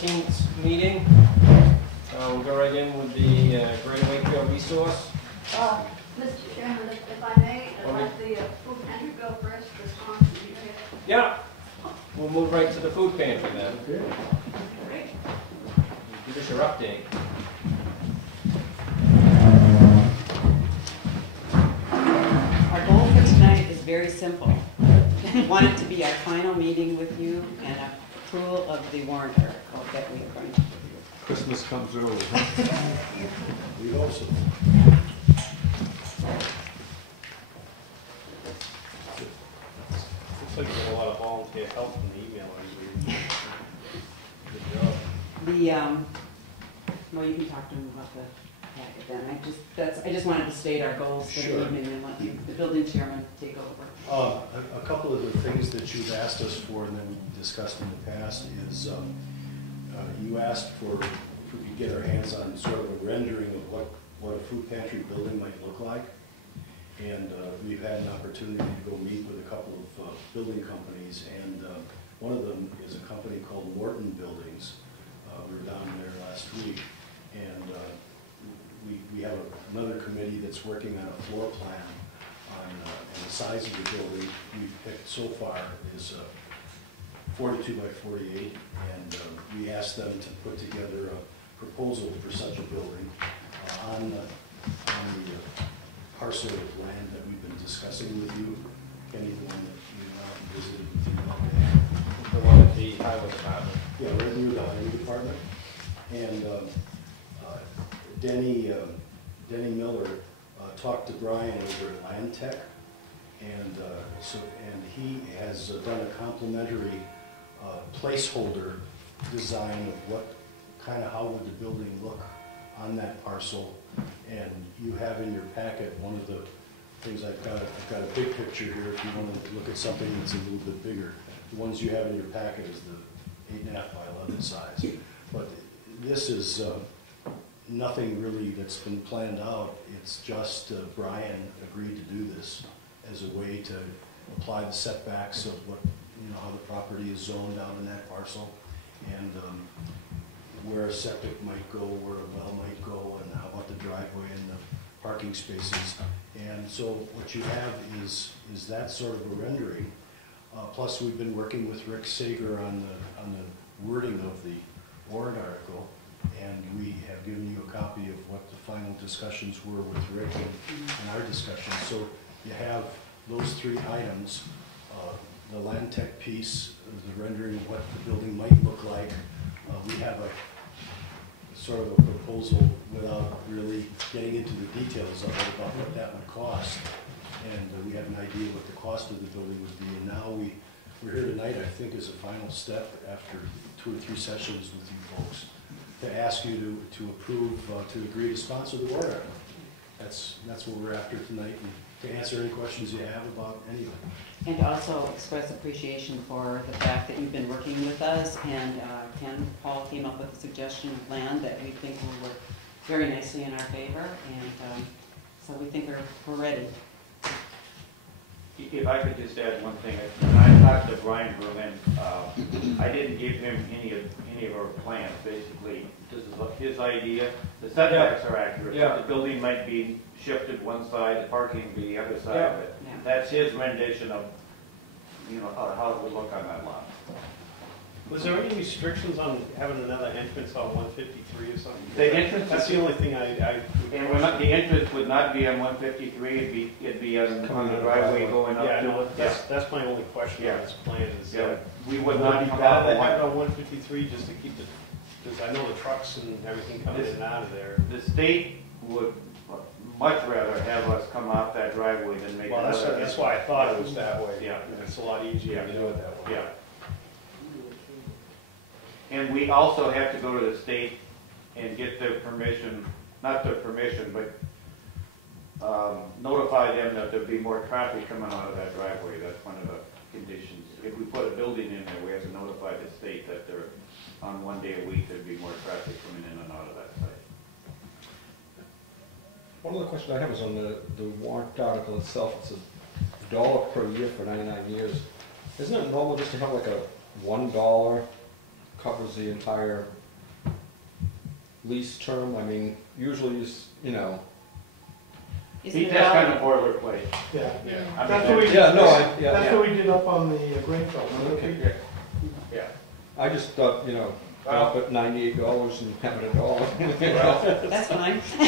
14th meeting. We'll go right in with the Greater Wakefield resource. Mr. Chairman, if I may, I'd like the food pantry bill first response. Yeah, we'll move right to the food pantry then. Okay. Great. Give us your update. Our goal for tonight is very simple. We want it to be our final meeting with you and approval of the warrant article that we are going to do. Christmas comes early, huh? We hope so. Looks like you get a lot of volunteer help in the email. Good job. Well, you can talk to him about the packet then. I just wanted to state our goals for the evening and let the building chairman take over. A couple of the things that you've asked us for and then we discussed in the past is you asked for if we could get our hands on sort of a rendering of what a food pantry building might look like. And we've had an opportunity to go meet with a couple of building companies, and one of them is a company called Morton Buildings. We were down there last week, and we have another committee that's working on a floor plan on and the size of the building we've picked so far is 42 by 48, and we asked them to put together a proposal for such a building on the parcel of land that we've been discussing with you. Kenny, the one that you went out and visited with you about that. The one at the highway department. Yeah, right near the highway department. And Denny Miller talked to Brian over at Land Tech, and he has done a complimentary placeholder design of how would the building look on that parcel. And you have in your packet one of the things I've got a big picture here if you want to look at something that's a little bit bigger. The ones you have in your packet is the 8.5 by 11 size. But this is nothing really that's been planned out. It's just Brian agreed to do this as a way to apply the setbacks of how the property is zoned out in that parcel, and where a septic might go, where a well might go, and how about the driveway and the parking spaces. And so what you have is that sort of a rendering. Plus we've been working with Rick Sager on the wording of the warrant article, and we have given you a copy of what the final discussions were with Rick and our discussion. So you have those three items, the land tech piece, the rendering of what the building might look like. We have a sort of a proposal without really getting into the details of it about what that would cost. And we have an idea what the cost of the building would be. And now we're here tonight, I think, as a final step after 2 or 3 sessions with you folks to ask you to approve, to agree to sponsor the warrant article. That's what we're after tonight, and to answer any questions you have about any of it. And also express appreciation for the fact that you've been working with us, and Paul came up with a suggestion of land that we think will work very nicely in our favor, and so we think we're ready. If I could just add one thing, when I talked to Brian Berlin, I didn't give him any of our plans. Basically, this is his idea. The setbacks are accurate. Yeah. The building might be shifted one side, the parking be the other side of it. Yeah. That's his rendition of how it would look on that lot. Was there any restrictions on having another entrance on 153 or something? The entrance. That's the only thing I And the entrance would not be on 153. It'd be on the driveway going up. Yeah, to no, it. that's my only question on this plan. Is We would would not it be come better out to have it of on 153 just to keep because I know the trucks and everything coming in and out of there. The state would much rather have us come off that driveway than make Well, that's why I thought it was that way. Yeah. It's a lot easier to do it that way. Yeah. And we also have to go to the state and get their permission, not their permission, but notify them that there'll be more traffic coming out of that driveway. That's one of the conditions. If we put a building in there, we have to notify the state that there, on one day a week, there'd be more traffic coming in and out of that site. One other question I have is on the warrant article itself. It's $1 per year for 99 years. Isn't it normal just to have like a $1 covers the entire lease term? I mean, usually, you know. Isn't it That's all- kind of boilerplate. Yeah, Yeah. that's what we, Yeah, no, that's what we did up on the Greenfield. Okay. Yeah. Yeah. I just thought, you know, up at $98 and have it $1. Well, That's fine. We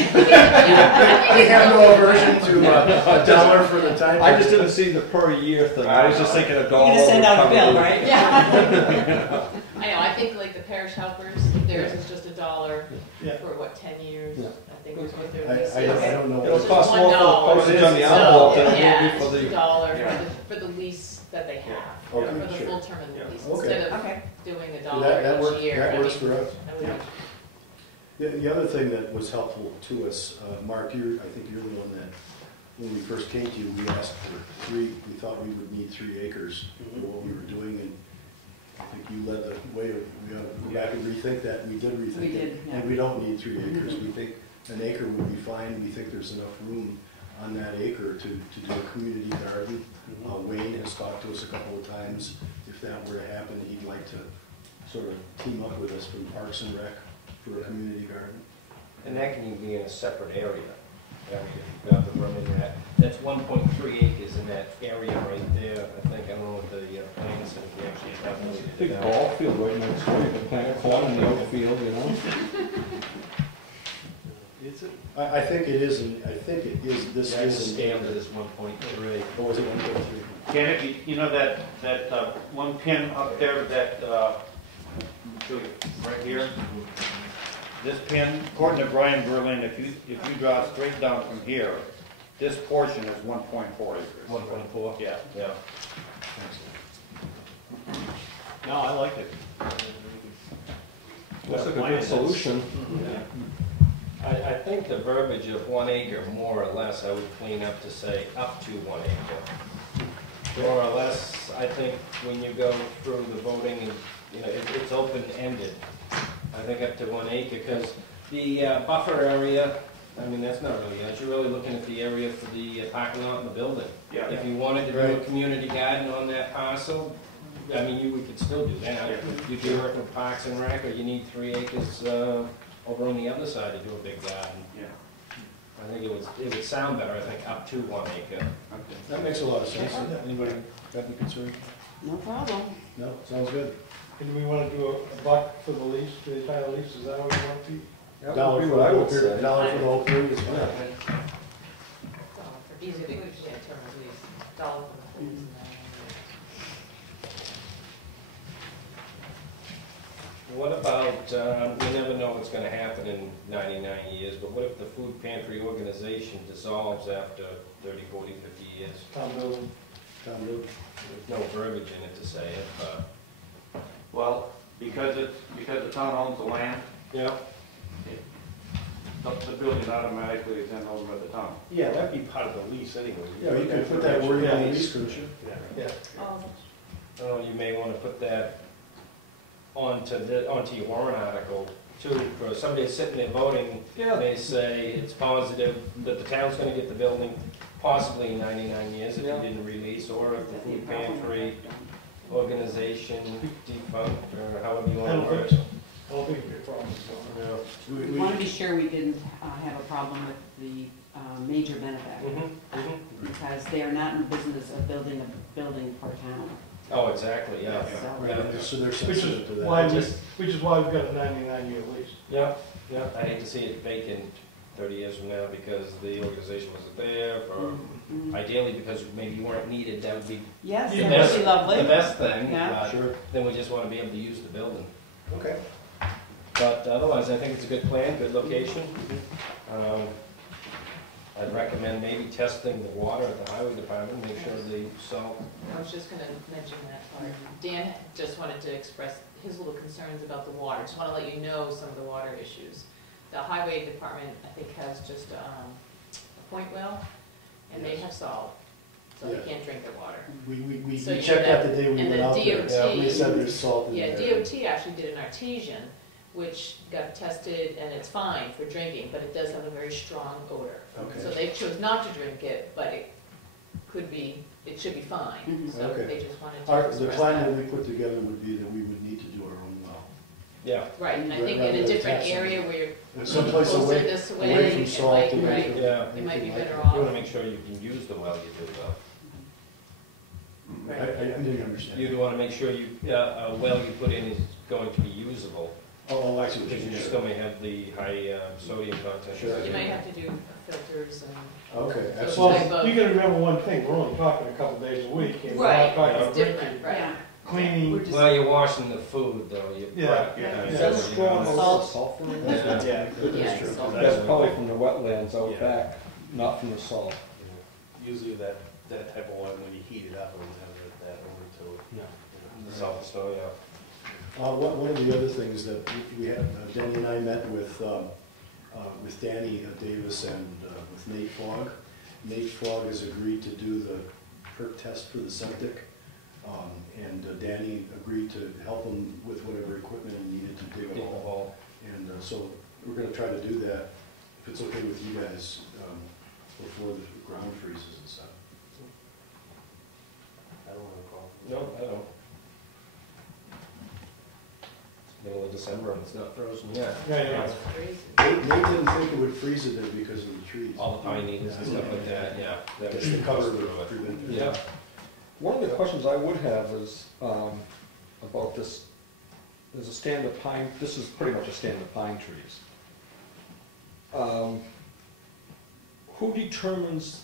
have no aversion to $1 for the time. I just didn't see the per year thing. I was just thinking $1. You're gonna send out a bill, right? Yeah. I know, I think like the parish helpers, theirs is just $1 Yeah. for what, 10 years? Yeah. I think is what their I, lease I is. don't know. It'll It's cost just more for the $1. postage on the So, envelope than Yeah, it it's will be just for the. $1 Yeah. for the lease that they have, Okay, for the sure. full term of Yeah. the lease, Okay. instead of Okay. doing That $1 each year. that I works mean, for us. that would be- The other thing that was helpful to us, Mark, I think you're the one that, when we first came to you, we asked for 3, we thought we would need 3 acres for what we were doing, and I think you led the way of, we ought to go back and rethink that, and we did rethink We it. did, yeah. And we don't need 3 acres, we think an acre would be fine, we think there's enough room on that acre to do a community garden. Wayne has talked to us a couple of times, if that were to happen, he'd like to sort of team up with us from Parks and Rec for a community garden. And that can be in a separate area. You have to run in that. That's 1.3 acres in that area right there. I think, I don't know what the plans said, we actually calculated it Big out. ball field right next door, you can plant a corn in the oak field, you know? I think it is, and I think it is, this That's is. standard is 1.3. Or was it 1.3? Can it be, you know that one pin up there that, show you, right here? This pin, according to Brian Berlin, if you draw straight down from here, this portion is 1.4 acres. 1.4? Yeah. Yeah. No, I like it. Looks like a good solution. I think the verbiage of 1 acre, more or less, I would clean up to say up to 1 acre. More or less, I think when you go through the voting, you know, it's open-ended. I think up to 1 acre, because the buffer area, I mean, that's not really it. You're really looking at the area for the parking lot and the building. Yeah. If you wanted to do a community garden on that parcel, I mean, we could still do that. Yeah. You do work with Parks and Rec, or you need 3 acres over on the other side to do a big garden. Yeah. I think it would sound better, I think, up to 1 acre. Okay. That makes a lot of sense. Anybody got any concern? No problem. No, sounds good. And we want to do a buck for the lease, the entire lease, is that what we want to do? That would be what I would say. $1 for the whole period is fine. Easy to, yeah, term of lease, $1 for the lease. What about, we never know what's gonna happen in 99 years, but what if the food pantry organization dissolves after 30, 40, 50 years? Town building. There's no verbiage in it to say it, but. Well, because the town owns the land, Yeah. the building automatically is then owned by the town. Yeah, that'd be part of the lease anyway. Yeah, you can put that word in the lease, couldn't you? Yeah. Oh, you may wanna put that onto your warrant article too, for somebody sitting there voting, they say it's positive that the town's gonna get the building possibly in 99 years if you didn't release, or if the food pantry organization defunct, or however you I wanna don't word think it. so. I don't think it'd be a problem, so. We want to be sure we didn't have a problem with the major benefactor, because they are not in the business of building a building for town. Oh, exactly, yeah. So- Yeah. So they're Which sensitive to is that. why Just- we've got a 99-year lease. Yeah, yeah, I hate to see it vacant 30 years from now because the organization wasn't there, or Mhm. ideally because maybe you weren't needed, that would be Yes, the that best, would be lovely. the best thing, Yeah. but Sure, then we just want to be able to use the building. okay. But otherwise, I think it's a good plan, good location. I'd recommend maybe testing the water at the highway department, make sure the salt. I was just gonna mention that part. Dan just wanted to express his little concerns about the water. Just wanna let you know some of the water issues. The highway department, I think, has just a point well, and they have salt, so they Yeah. can't drink their water. We So you checked have- that the day we and went the out there. DOT We said there's salt in Yeah, there. DOT actually did an artesian, which got tested, and it's fine for drinking, but it does have a very strong odor. So Okay, they chose not to drink it, but it should be fine. Mhm. So Okay. they just wanted Our, to the express plan that. that we put together would be that we would need to do our own well. Yeah, Right, and I think Rather in a than different taxing area where you're And someplace closer away, this away way, from it salt. might, and right, anything- yeah. it might be anything like better that. You wanna off. make sure you can use the well you do though. I didn't understand. You'd wanna make sure you, a well you put in is going to be usable, Oh, I see what because you you mean. still may have the high sodium content. Sure. You might have to do filters and Okay, those absolutely. type Well, of. you gotta remember one thing, we're only talking a couple days a week, and we're Right, not talking it's about different, drinking, right. Yeah. cleaning. We're just- Well, you're washing the food though, you. Yeah. Yeah. Is That's that strong, Salt. sulfur in Yeah. it? Yeah. Yeah, true. so- That's probably from the wetlands out Yeah. back, not from the salt. Usually that type of oil, when you heat it up, it doesn't have that odor to it. Yeah. The salt, so, yeah. One of the other things that we had, Danny and I met with Danny Davis and with Nate Fogg. Nate Fogg has agreed to do the perk test for the septic. And Danny agreed to help him with whatever equipment he needed to dig a Dig the hole. hole. And so we're gonna try to do that, if it's okay with you guys, before the ground freezes and stuff. I don't have a problem. No, I don't. It's middle of December and it's not frozen yet. Yeah, yeah. It's crazy. Nate didn't think it would freeze it there because of the trees. All the pine needles and stuff like that, yeah. That Just was to cover through the it. prevent. Yeah. One of the questions I would have is about this, there's a stand of pine, this is pretty much a stand of pine trees. Who determines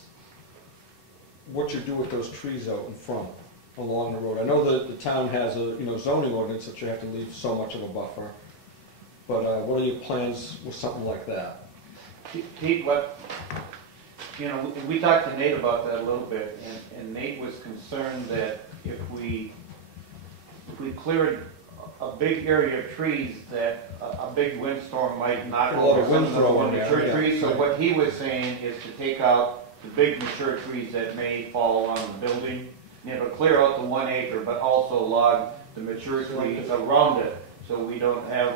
what you do with those trees out in front, along the road? I know that the town has a, zoning ordinance that you have to leave so much of a buffer, but what are your plans with something like that? Pete, we talked to Nate about that a little bit, and Nate was concerned that if we cleared a big area of trees, that a big windstorm might knock A lot over of some wind of the thrown more there, mature yeah. trees. So what he was saying is to take out the big mature trees that may fall along the building, and it'll clear out the 1 acre, but also log the mature trees around it, so we don't have,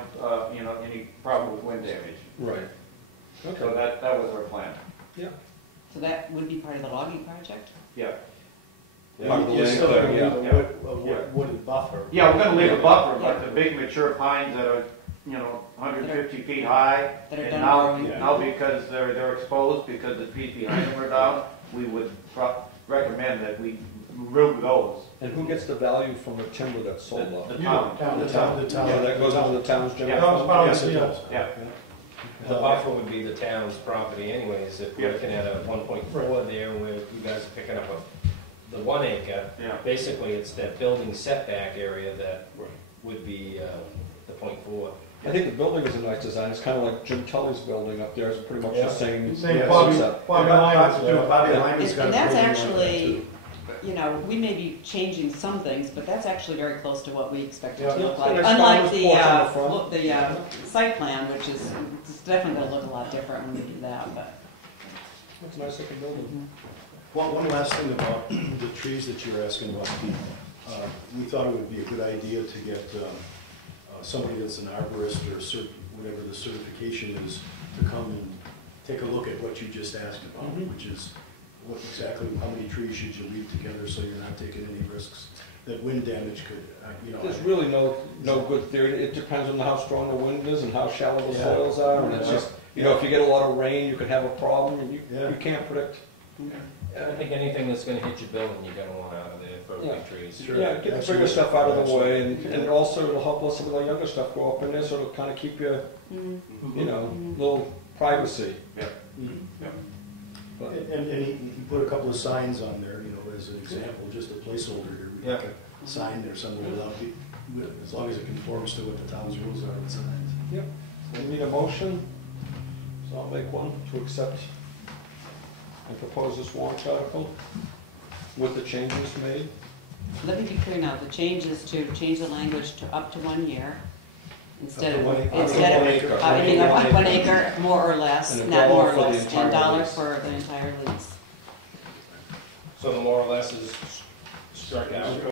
any problem with wind damage. Right. So that was our plan. So that would be part of the logging project? Yeah. Part of the You're land still clear, gonna yeah. leave a wooded buffer. Yeah, we're gonna leave a buffer, but the big mature pines that are, 150 feet high, That are and done now, growing. now because they're exposed, because the trees behind them are down, we would recommend that we remove those. And who gets the value from the timber that's sold off? The You town. don't The town. Yeah, that goes into the town's general That was fund? part of Yes, the it deal. does. Yeah. The buffer would be the town's property anyways, if we're Yeah. looking at a 1.4 there, where you guys are picking up the 1 acre. Yeah. Basically, it's that building setback area that would be the 0.4. I think the building is a nice design, it's kind of like Jim Tully's building up there, it's pretty much Yeah. the same. Same Yeah, Bobby, concept. Bobby Lyman's Bobby doing. Lyman's got a And that's building like that, actually, too. we may be changing some things, but that's actually very close to what we expect it Yeah. to look Yeah, like. nice Unlike farmer's porch on the front. the site plan, which is, it's definitely gonna look a lot different when we do that, but. It's a nice looking building. One last thing about the trees that you were asking about, Pete. We thought it would be a good idea to get somebody that's an arborist or whatever the certification is, to come and take a look at what you just asked about, which is how many trees should you leave together so you're not taking any risks that wind damage could, There's really no good theory, it depends on how strong the wind is and how shallow the Yeah. soils are, and it's just, if you get a lot of rain, you could have a problem, and you Yeah. can't predict. I think anything that's gonna hit your building, you're gonna want out of there for Yeah. big trees. Sure. Yeah, get the bigger Absolutely. stuff out of the Absolutely. way, and also it'll help us some of the younger stuff go up in there, so it'll kind of keep you, little privacy. Yeah. But- And he put a couple of signs on there, as an example, just a placeholder here. We Yeah. got a sign there somewhere, as long as it conforms to what the town's rules are with signs. Yep, so we need a motion, so I'll make one to accept and propose this warrant article with the changes made. Let me be clear now, the change is to change the language to up to 1 year, instead Up to of, 1 acre. instead Up to 1 of, acre. having a 1 acre, more or less, And a not more dollar or for the less, entire and $1 lease. for the entire lease. So the more or less is struck out.